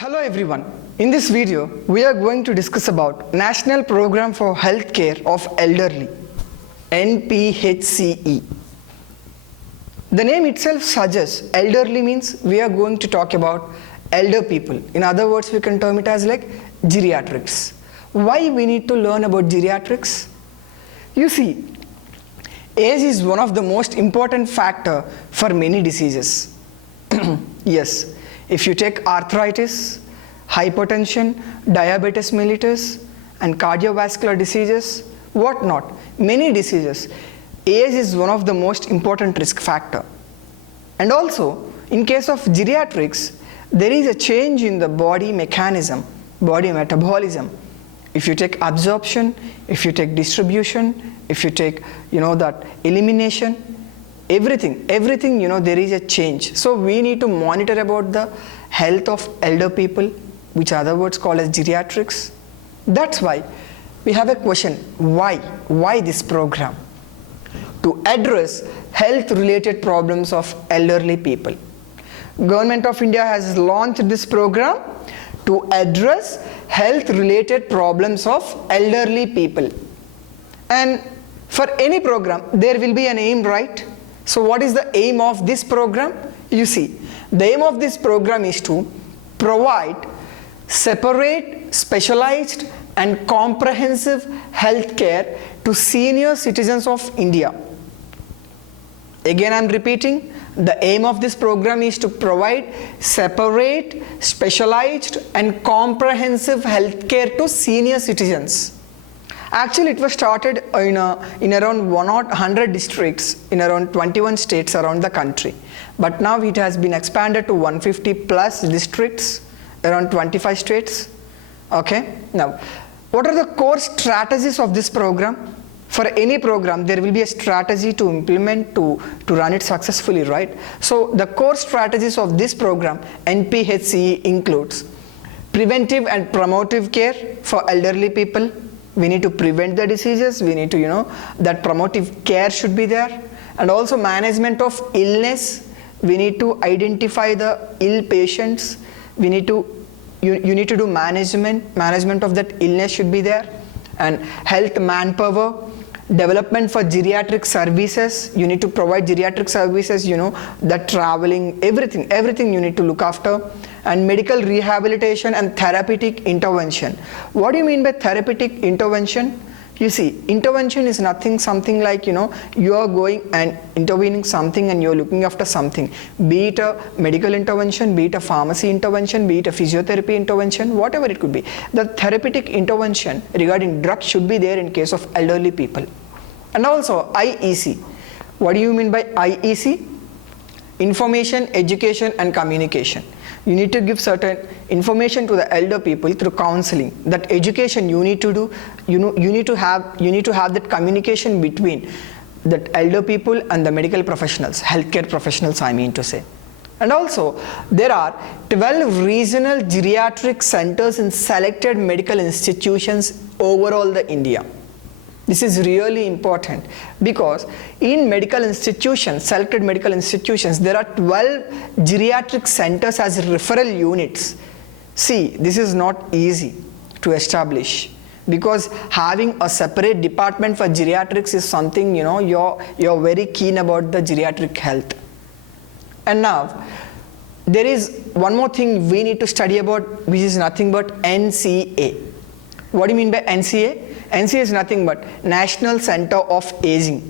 Hello everyone. In this video, we are going to discuss about National Program for Health Care of Elderly, NPHCE. The name itself suggests elderly means we are going to talk about elder people. In other words, we can term it as like geriatrics. Why we need to learn about geriatrics? You see, age is one of the most important factor for many diseases. Yes. If you take arthritis, hypertension, diabetes mellitus, and cardiovascular diseases, whatnot, many diseases, age is one of the most important risk factor. And also, in case of geriatrics, there is a change in the body mechanism, body metabolism. If you take absorption, if you take distribution, if you take, that elimination, everything, there is a change. So we need to monitor about the health of elder people, which other words called as geriatrics. That's why we have a question, why this program? To address health related problems of elderly people. Government of India has launched this program to address health related problems of elderly people. And for any program, there will be an aim, right? So what is the aim of this program? You see, the aim of this program is to provide separate, specialized and comprehensive health care to senior citizens of India. Again, I am repeating, the aim of this program is to provide separate, specialized and comprehensive health care to senior citizens. Actually, it was started in around 100 districts in around 21 states around the country. But now it has been expanded to 150 plus districts around 25 states. Okay. Now, what are the core strategies of this program? For any program, there will be a strategy to implement to run it successfully, right? So, the core strategies of this program, NPHCE, includes preventive and promotive care for elderly people. We need to prevent the diseases, we need to, that promotive care should be there. And also management of illness, we need to identify the ill patients, we need to, you need to do management of that illness should be there. And health manpower, development for geriatric services, you need to provide geriatric services, the traveling, everything you need to look after. And medical rehabilitation and therapeutic intervention. What do you mean by therapeutic intervention? You see, intervention is something like, you are going and intervening something and you are looking after something. Be it a medical intervention, be it a pharmacy intervention, be it a physiotherapy intervention, whatever it could be. The therapeutic intervention regarding drugs should be there in case of elderly people. And also IEC. What do you mean by IEC? Information, education and communication. You need to give certain information to the elder people through counseling. That education you need to do, you need to have that communication between that elder people and the medical professionals, healthcare professionals, I mean to say. And also, there are 12 regional geriatric centers in selected medical institutions overall the India. This is really important because in medical institutions, selected medical institutions, there are 12 geriatric centers as referral units. See, this is not easy to establish because having a separate department for geriatrics is something, you're very keen about the geriatric health. And now, there is one more thing we need to study about, which is nothing but NCA. What do you mean by NCA? NCA is nothing but National Center of Aging.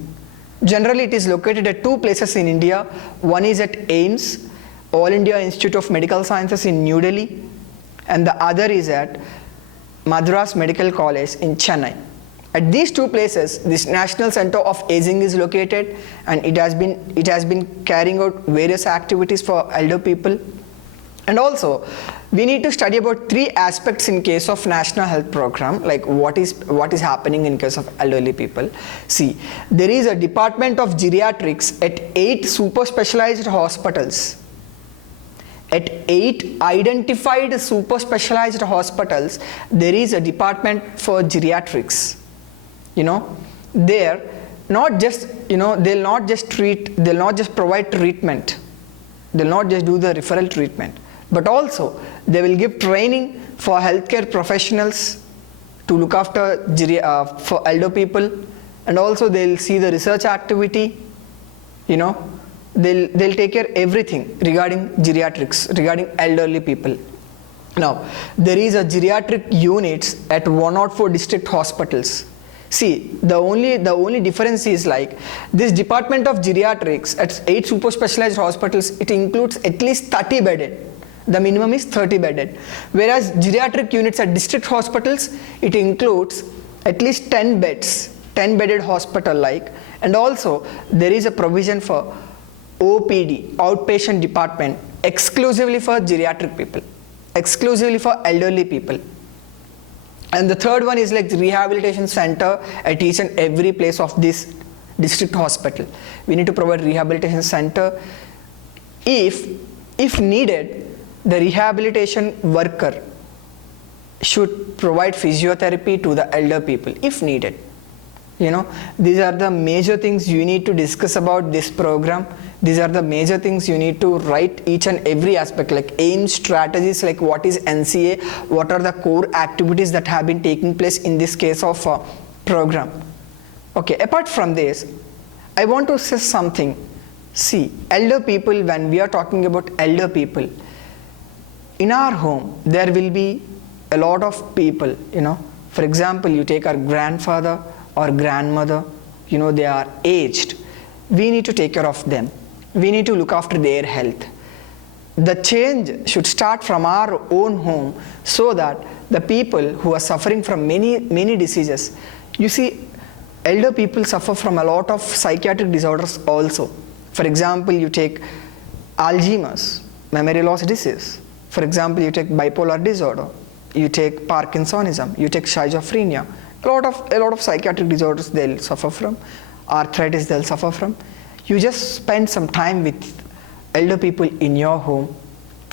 Generally, it is located at two places in India. One is at AIIMS, All India Institute of Medical Sciences in New Delhi, and the other is at Madras Medical College in Chennai. At these two places, this National Center of Aging is located, and it has been carrying out various activities for elder people. And also, we need to study about three aspects in case of National Health Program, like what is happening in case of elderly people. See, there is a Department of Geriatrics at 8 super specialized hospitals. At 8 identified super specialized hospitals, there is a department for geriatrics. They'll not just provide treatment. They'll not just do the referral treatment. but also they will give training for healthcare professionals to look after for elder people, and also they'll see the research activity, they'll take care everything regarding geriatrics, regarding elderly people. Now, there is a geriatric units at 104 district hospitals. See, the only difference is like this department of geriatrics at 8 super specialized hospitals, it includes at least 30 bedded. The minimum is 30 bedded. Whereas geriatric units at district hospitals, it includes at least 10 beds, 10 bedded hospital like, and also there is a provision for OPD, outpatient department, exclusively for geriatric people, exclusively for elderly people. And the third one is like the rehabilitation center at each and every place of this district hospital. We need to provide rehabilitation center. If needed, the rehabilitation worker should provide physiotherapy to the elder people if needed. These are the major things you need to discuss about this program. These are the major things you need to write each and every aspect, like aim, strategies, like what is NCA, what are the core activities that have been taking place in this case of program. Okay, apart from this, I want to say something. See, elder people, when we are talking about elder people, in our home, there will be a lot of people, For example, you take our grandfather or grandmother, they are aged. We need to take care of them. We need to look after their health. The change should start from our own home so that the people who are suffering from many diseases, you see, elder people suffer from a lot of psychiatric disorders also. For example, you take Alzheimer's, memory loss disease. For example, you take bipolar disorder, you take Parkinsonism, you take schizophrenia. A lot of psychiatric disorders they'll suffer from, arthritis they'll suffer from. You just spend some time with elder people in your home,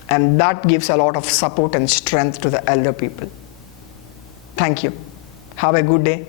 and that gives a lot of support and strength to the elder people. Thank you. Have a good day.